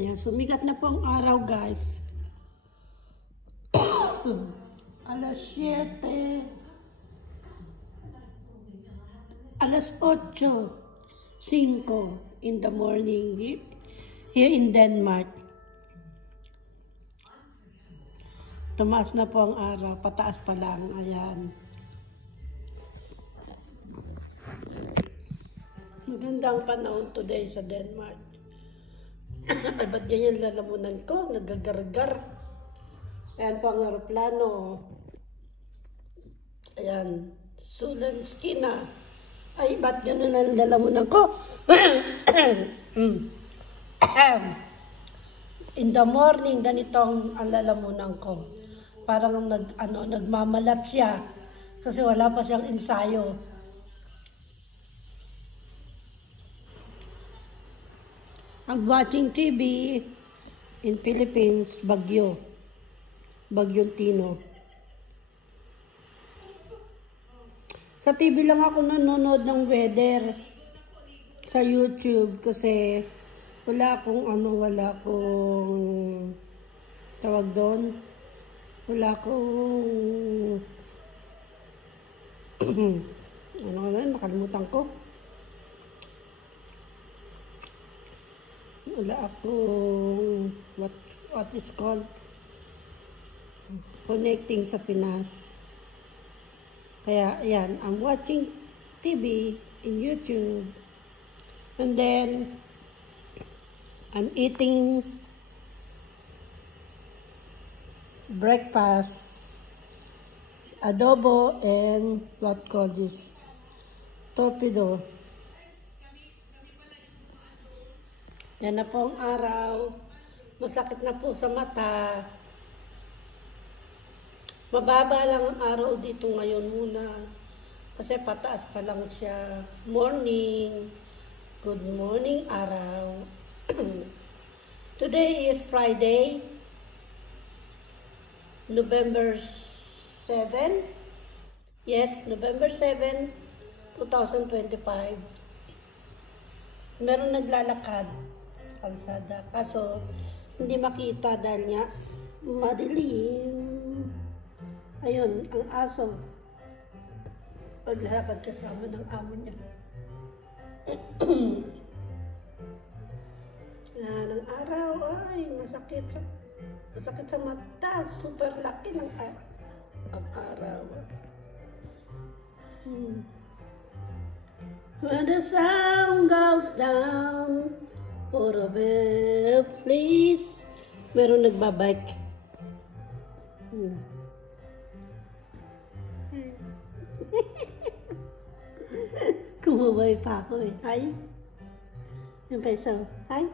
Ayan, sumigat na po ang araw, guys. Alas 7. Alas 8:05 in the morning here in Denmark. Tumaas na po ang araw, pataas pa lang. Ayan. Magandang panahon today sa Denmark. Ay, ba't yan yung lalamunan ko? Nagagargar. Ayan po ang aeroplano. Ayan. Sulenski na. Ay, ba't ganun ang lalamunan ko? In the morning, ganitong ang lalamunan ko. Parang nagmamalat siya. Kasi wala pa siyang ensayo. I'm watching TV in Philippines, Baguio. Baguio Tino. Sa TV lang ako nanonood ng weather sa YouTube kasi wala akong tawag doon. Wala akong nakalimutan ko. Wala akong what is called connecting sa Pinas. Kaya ayan, I'm watching TV in YouTube and then I'm eating breakfast, adobo and what called this torpedo. Yan na po ang araw. Masakit na po sa mata. Mababa lang ang araw dito ngayon muna. Kasi pataas pa lang siya. Morning. Good morning, araw. Today is Friday, November 7. Yes, November 7, 2025. Meron naglalakad sa kalsada. Kaso, hindi makita dahil niya madilim. Ayun, ang aso. Paglalakad kasama ng amo niya. Ang araw ay masakit sa mata. Super laki ng araw. When the sun goes down, for a bit, please. Meron nagbabike. Kumubay pa ako eh. Hi. Yung pa isang, hi.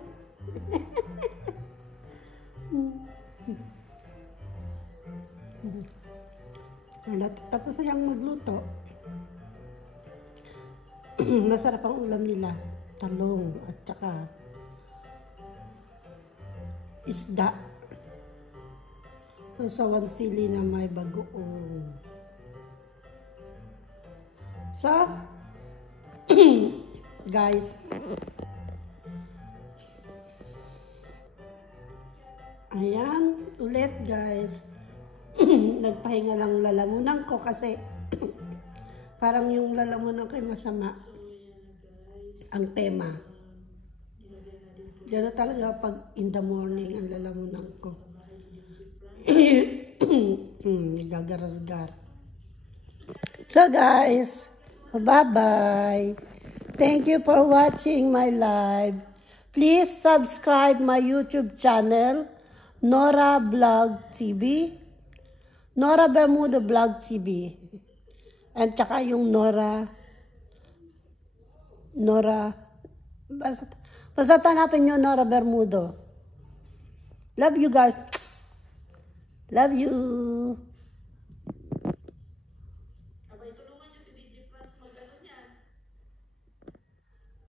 Tapos na siyang magluto. Masarap ang ulam nila. Talong at saka isda. So, sawan sili na may bagoong. So, guys, ayan, ulit guys. Nagpahinga lang lalamunan ko kasi parang yung lalamunan ko ay masama ang tema. Diyan talaga pag in the morning ang lalamunan ko. Gagar-gar. So guys, bye-bye. Thank you for watching my live. Please subscribe my YouTube channel, Nora Vlog TV. Nora Bermudo Vlog TV. At saka yung Nora, basta tanapin nyo Nora Bermudo. Love you guys. Love you.